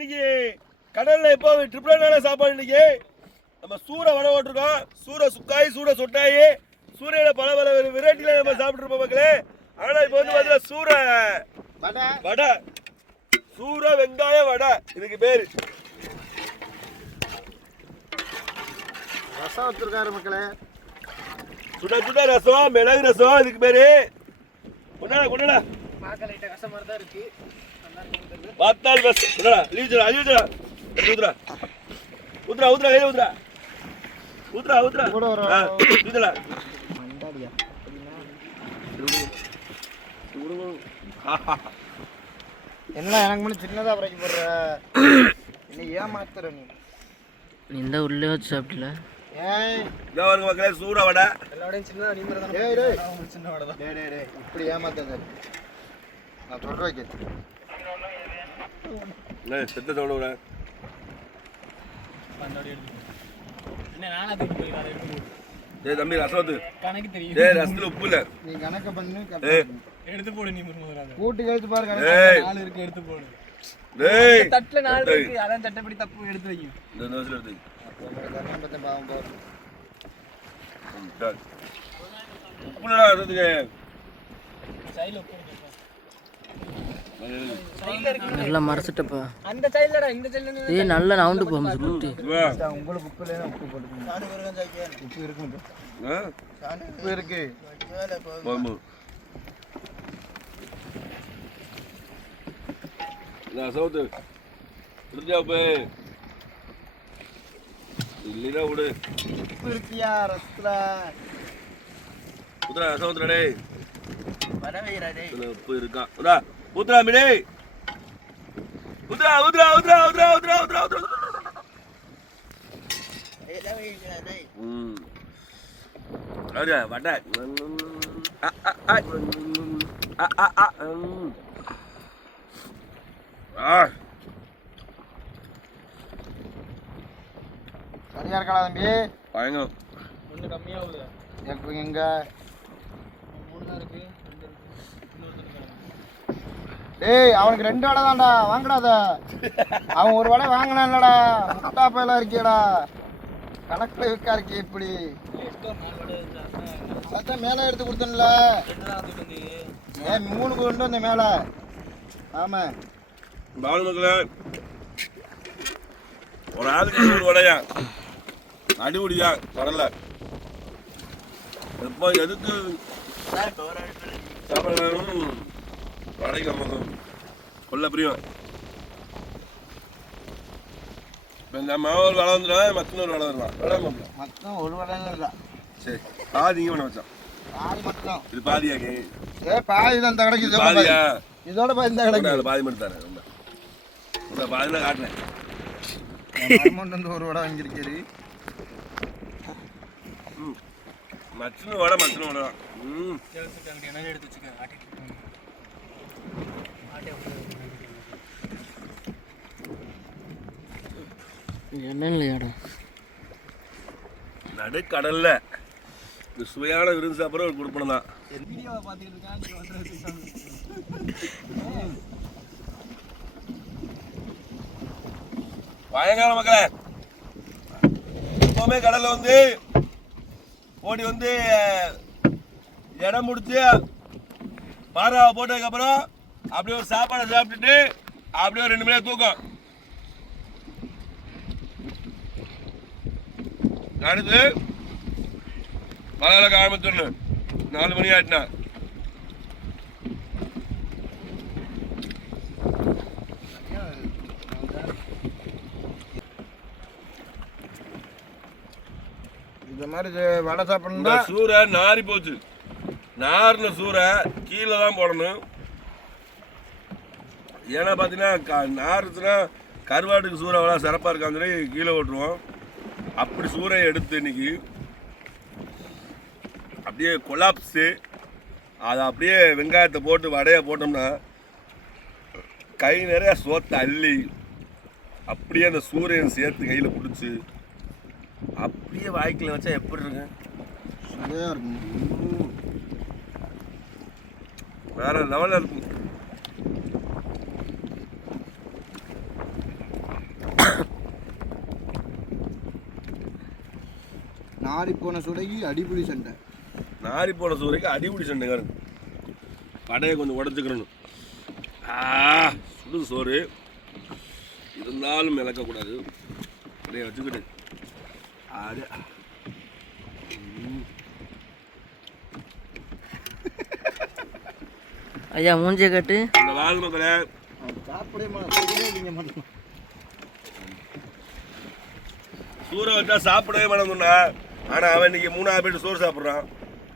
இன்னைக்கு கடல்ல இப்போ ட்ரிபிள் சாப்பாடு இன்னைக்கு நம்ம சூறை வடை ஓட்டிருக்கோம். சூறை சுக்காய், சூறை சொட்டாயி, சூறையில பல பல வெரைட்டில நம்ம சாப்பிட்டுருப்போம் மக்களே. ஆனா இப்போ வந்து பார்த்தீங்கன்னா சூறை வடை, சூறை வெங்காய வடை இதுக்கு பேரு. ரசம் வச்சிருக்காரு மக்களே. சுட சுட ரசம், மிளகு ரசம் இதுக்கு பேரு. கொண்டாடா கொண்டாடா. ரசம் மாதிரி தான் இருக்கு. பார்த்தால் பஸ் கொண்டாடா. அழிவுடா அழிவுடா. ஊத்துடா ஊத்துடா ஊத்துடா கையில ஊத்துடா ஊத்துடா ஊத்துடா ஊத்துடா. மண்டாடியா என்ன எனக்கு மட்டும் சின்னதா பிரேக் போடுற? என்ன ஏமாத்துற நீ? இந்த உள்ளே வச்சு சாப்பிடல. ஏய் இதோ வருங்க மக்களே சூட வடை. எல்லாரோடையும் சின்னதா நீ மாதிரி தான். டேய் டேய் சின்ன வடை தான். டேய் டேய் டேய் இப்படி ஏமாத்தாத. நான் சொல்ற வைக்க. செத்த சொல்லுடா. பண்டாடி எடுத்து. என்ன நானா தூக்கி போய் அதை எடுத்து. டேய் தம்பி ரசம் ஊத்து. கணக்கு தெரியும். டேய் ரசத்துல உப்பு இல்ல. நீ கணக்கு பண்ணு. எடுத்து போடு நீ முதல்ல. கூட்டி எடுத்து பாரு கணக்கு. 4 இருக்கு எடுத்து போடு. டேய் தட்டுல 4 இருக்கு. அதான் சட்டப்படி தப்பு எடுத்து வை. இந்த நோஸ்ல எடுத்து. கர்ணம் பத்த பாவம் பாரு. உப்புடா அதுக்கு. சைடுல உப்பு நல்லா மறச்சிட்டப்பா. அந்த சைடுலடா இந்த சைடுல ஏய் நல்லா நவுண்டு போமா சுத்தி. உங்களுக்கு உப்பு இல்லனா உப்பு போடுங்க. சாணி வருங்க ஜாக்கியா. உப்பு இருக்குங்க. சாணி உப்பு இருக்கு. போமா. நான் சவுத்து. புரிஞ்சா போய். இல்லைனா விடு. உப்பு இருக்கியா ரஸ்தா? உத்ரா சவுத்துடா டேய். வரவேடா டேய். உப்பு இருக்கா? உத்ரா உத்ரா மிடே. உத்ரா உத்ரா உத்ரா உத்ரா உத்ரா உத்ரா உத்ரா. ஏலவேடா டேய். அடே வடை. சரியா இருக்கா தம்பி? பயங்கரம். ஒண்ணு கம்மியா உள்ளது. எனக்கு எங்க 3 தான் இருக்கு. டேய் அவனுக்கு 2 வடை தான்டா வாங்கடாத. அவன் ஒரு வடை வாங்கினா இல்லடா. முட்டா பையலா இருக்கியடா. கணக்குல இருக்கா இருக்கே இப்படி. அதான் மேலே எடுத்து கொடுத்தேன்ல. ஏன் 3 கொண்டு வந்த மேலே. ஆமா பாலு மக்களே ஒரு ஆளுக்கு 100 வடையா அடிபடியா கடல்ல எப்போ எதுக்கு சாப்பிடணும் வடைக்கு அம்மகம் கொல்ல பிரியம். இப்போ இந்த மாவல் வளை வந்துடும் மற்றொரு வளை வந்துடலாம். மொத்தம் ஒரு வடை இல்லை. சரி பாதி இங்கே பண்ண வச்சான். பாதி மொத்தம் இது பாதியாக்கி பாதி தான் இந்த கடைக்கு. பாதியா இதோட பாதி இந்த கடைக்கு. பாதி மட்டும் தரேன். ரொம்ப பாதி தான் காட்டினேன். அமௌண்ட் வந்து ஒரு வடை வாங்கியிருக்காரு. மச்சனு வடை மச்சனு வடை தான். எடுத்து வச்சுக்க. என்ன இல்லையாடா நடுக்கடல்ல இந்த சுவையான விருந்து சாப்பிட்ற ஒரு குடுப்பனம் தான். பயங்கர மக்களே எப்பவுமே கடல்ல வந்து ஓடி வந்து இடம் முடிச்சு பாறாவை போட்டதுக்கப்புறம் அப்படியே ஒரு சாப்பாடை சாப்பிட்டுட்டு அப்படியே ஒரு 2 மணி நேரம் தூக்கம். அடுத்து மலையில ஆரம்பிச்சிடணும். 4 மணி ஆயிட்டுனா இந்த மாதிரி வடை சாப்பிடணும்னா சூறை நாரி போச்சு. நாரின சூறை கீழே தான் போடணும். ஏன்னா பார்த்தீங்கன்னா நாருச்சுன்னா கருவாட்டுக்கு சூறை அவ்வளோ சிறப்பாக இருக்கான்னு சொல்லி கீழே ஓட்டுருவோம். அப்படி சூறையை எடுத்து இன்னைக்கு அப்படியே கொலாப்ஸு அதை அப்படியே வெங்காயத்தை போட்டு வடையை போட்டோம்னா கை நிறைய சோத்தை அள்ளி அப்படியே அந்த சூரியன் சேர்த்து கையில் பிடிச்சி அப்படியே வாய்க்கில் வச்சா எப்படி இருக்கு? சுவையாக இருக்கும். வேற லெவலில் இருக்கும். நாரி போன சுடைக்கு அடிப்புடி சண்டை. நாரி போன சூறைக்கு அடிபடி சண்டைக்காரு. படையை கொஞ்சம் உடச்சுக்கிறணும். சுடு சோறு இருந்தாலும் இழக்கக்கூடாது. படையை வச்சுக்கிட்டு அது ஐயா மூஞ்சிய கட்டு. இந்த வாழ் மக்களே சூரை வச்சா சாப்பிடவே மாட்டோம்னா. ஆனால் அவன் இன்னைக்கு 3 பேர் சோறு சாப்பிட்றான்.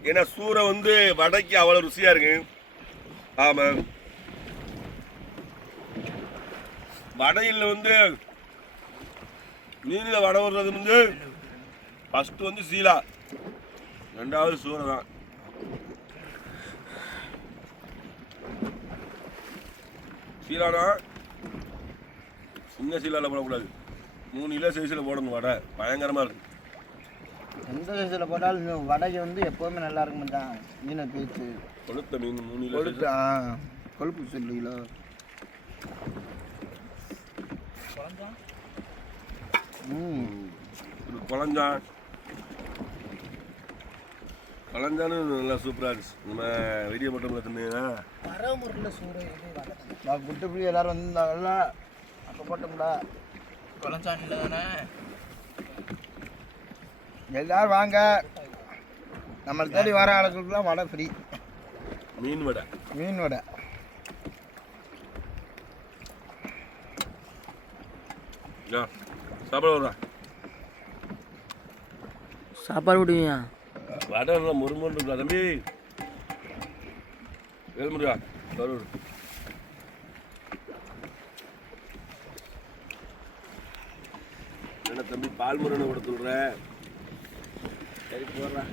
ஏன்னா சூரை வந்து வடைக்கு அவ்வளோ ருசியாக இருக்கு. ஆமாம், வடையில் வந்து மீனில் வடை விடுறது வந்து ஃபஸ்ட்டு வந்து சீலா, 2வது சூரை தான். சீலானா சின்ன சீலாவில் போடக்கூடாது, 3 கிலோ சைஸில் போடணும். வடை பயங்கரமாக இருக்கும். எந்த சைஸில் போட்டாலும் இந்த வடைக்கு வந்து எப்போவுமே நல்லா இருக்க மாட்டான். மீனை பேச்சு கொளுத்த மீன் 3 கிலோ கொழுப்பு கொழுப்பு சொல்லுங்களா. குழஞ்சான்னு நல்லா சூப்பராக இருந்துச்சு. நம்ம வீடியோ மட்டும் பார்த்துருந்தீங்கன்னா குட்டு புள்ளி எல்லாரும் வந்திருந்தாங்கல்ல, அப்போ போட்டோம்டா. குழஞ்சாண்டில் தானே எல்லாரும் வாங்க. நம்மளை தேடி வர ஆளுக்குலாம் வடை ஃப்ரீ. மீன் வடை, மீன் வடை. சாப்பாடு வருதா? சாப்பாடு விடுவியா? வடை நல்லா முறுமுறு இருக்கா தம்பி? வேல்முருகா கரூர். என்ன தம்பி பால் முருகனை கூட சொல்ற? சரி போடுறா.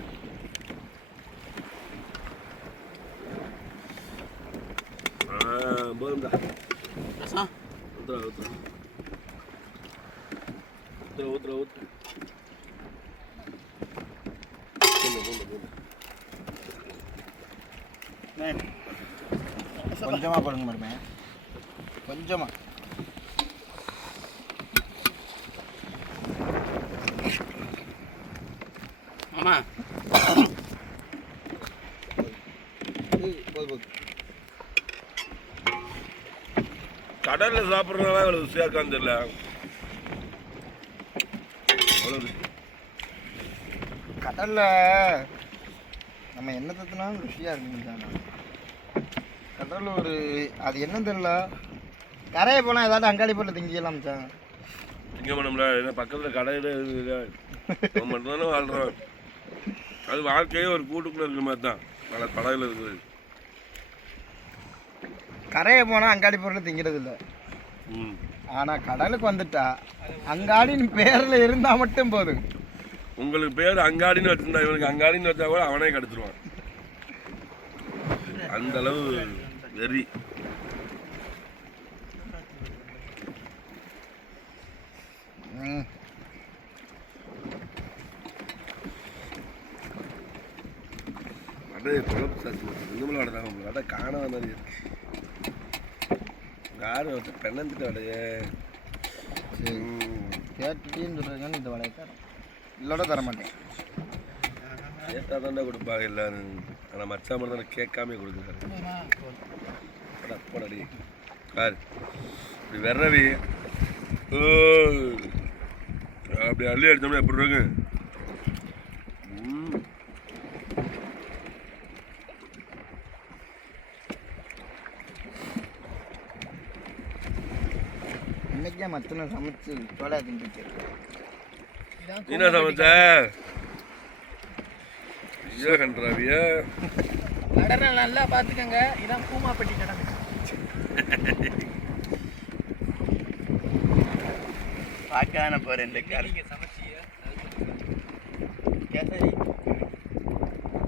போதும்டா. ஊத்துறா ஊத்துறா ஊத்துறா ஊத்துறா ஊத்துறா. கொஞ்சமா போடுங்க மேடமே, கொஞ்சமா. ஆமா கடல்ல சாப்பிட்றதுனால அவ்வளோ ருசியாக இருக்கான்னு தெரியல. கடல்ல நம்ம என்ன தத்துனாலும் ருசியாக இருக்குங்க. கடலில் ஒரு அது என்ன தெரியல, கரையை போனால் ஏதாவது அங்காடி போட்டு திங்கலாம் மச்சான். திங்க பண்ணோம்ல, ஏன்னா பக்கத்தில் கடையில் இருக்குது, மட்டும் தானே வாழ்கிறோம். அது வாழ்க்கையே ஒரு கூட்டுக்குள்ளே இருக்கிற மாதிரி தான். பல படகுல இருக்குது. கரையை போனால் அங்காடி பொருள் திங்கிறது இல்லை. ஆனால் கடலுக்கு வந்துட்டா அங்காடின்னு பேரில் இருந்தால் மட்டும் போதும். உங்களுக்கு பேர் அங்காடின்னு வச்சிருந்தா, இவனுக்கு அங்காடின்னு வச்சா கூட அவனே கிடச்சிருவான். அந்த அளவு வெறி. அப்படியே குழப்பு சாச்சு இன்னும் அடைதான் கடை காணாத மாதிரி இருக்கு. யாரும் ஒருத்தர் பெண்ணந்துட்டு அடையே கேட்டுன்னு சொல்கிறீங்கன்னு இந்த வலையை தரேன், இல்லோட தர மாட்டேன். கேட்டா தாண்டா கொடுப்பாங்க எல்லாரும். ஆனால் மச்சா மட்டும் தானே கேட்காமே கொடுக்குறாரு. அப்படி பாரு இப்படி வெறவி அப்படி அள்ளி அடித்தோம்னா எப்படி இருக்கு? இன்னைக்கே மத்தனை சமைச்சு சோடா திங்கிட்டு என்ன சமைச்ச? ஐயா கன்றாவிய கடனை நல்லா பார்த்துக்கங்க. இதான் பூமாப்பட்டி கடை. பார்க்கான போகிறேன் இந்த நீங்க சமைச்சிய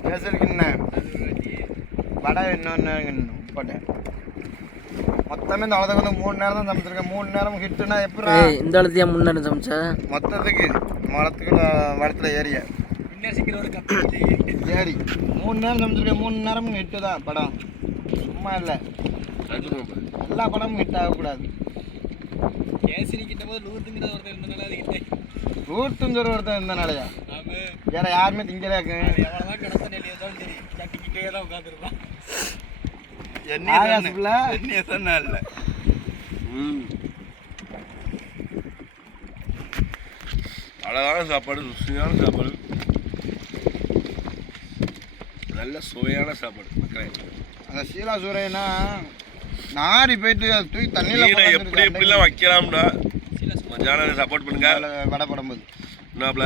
கேசரிக்கு என்ன வடை இன்னொன்று போட்டேன். மொத்தமே இந்த அவ்வளோதான் வந்து 3 நேரம் தான் சமைச்சிருக்கேன். 3 நேரம் ஹிட்டுனா எப்படி இந்த அளத்தையா 3 நேரம் சமைச்சா? மொத்தத்துக்கு மரத்துக்கு வளத்தில் ஏரியா ஏரி 3 நேரம் சமைச்சிருக்கேன். 3 நேரமும் ஹிட்டு தான் படம், சும்மா இல்லை. எல்லா படமும் ஹிட் ஆகக்கூடாது. நூற்றுங்கிற ஒருத்தன் இருந்தனாலயா வேற யாருமே திங்கலாக்கு அழகான சாப்பாடு, ருசியான சாப்பாடு, நல்ல சுவையான சாப்பாடு மக்களே. அந்த சீலா சூறைனா நாரி போயிட்டு அதை தூக்கி தண்ணியில் எப்படி எப்படிலாம் வைக்கலாம்னா சேனலை சப்போர்ட் பண்ணுங்க. வடை போடும்போது என்னாப்ல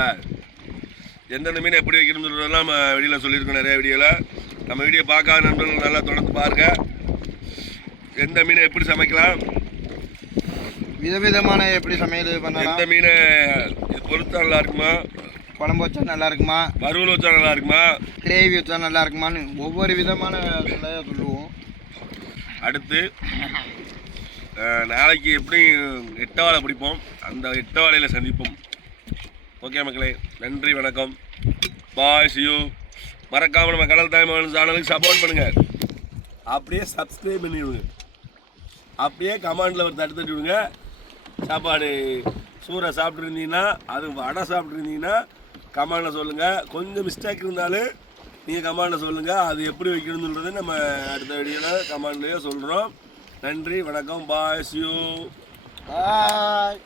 எந்தெந்த மீன் எப்படி வைக்கணும்னு சொல்கிறதெல்லாம் நம்ம வீடியோவில் சொல்லியிருக்கோம். நிறைய வீடியோவில் நம்ம வீடியோ பார்க்காத நண்பர்கள் நல்லா தொடர்ந்து பாருங்கள். எந்த மீனை எப்படி சமைக்கலாம், விதவிதமான எப்படி சமையல் பண்ணலாம், எந்த மீனை இது பொறுத்தா நல்லா இருக்குமா, குழம்பு வச்சா நல்லா இருக்குமா, வறுவல் வச்சா நல்லா இருக்குமா, கிரேவி வச்சா நல்லா இருக்குமான்னு ஒவ்வொரு விதமான சொல்லுவோம். அடுத்து நாளைக்கு எப்படி எட்டவாழை பிடிப்போம், அந்த எட்டவாழையில் சந்திப்போம். ஓகே மக்களே, நன்றி, வணக்கம், பாய், சி யூ. மறக்காமல் நம்ம கடல் தாய்மகன் சேனலுக்கு சப்போர்ட் பண்ணுங்கள். அப்படியே சப்ஸ்கிரைப் பண்ணிவிடுங்க. அப்படியே கமெண்டில் ஒரு தட்டு தட்டி விடுங்க. சாப்பாடு சூறை சாப்பிட்ருந்தீங்கன்னா, அது வடை சாப்பிட்ருந்தீங்கன்னா கமெண்டில் சொல்லுங்கள். கொஞ்சம் மிஸ்டேக் இருந்தாலும் நீங்கள் கமெண்டில் சொல்லுங்கள். அது எப்படி வைக்கணும்னு சொல்கிறது நம்ம அடுத்த வீடியோவில் கமெண்ட்லேயே சொல்கிறோம். நன்றி, வணக்கம், பாய், சி யூ. பாய்.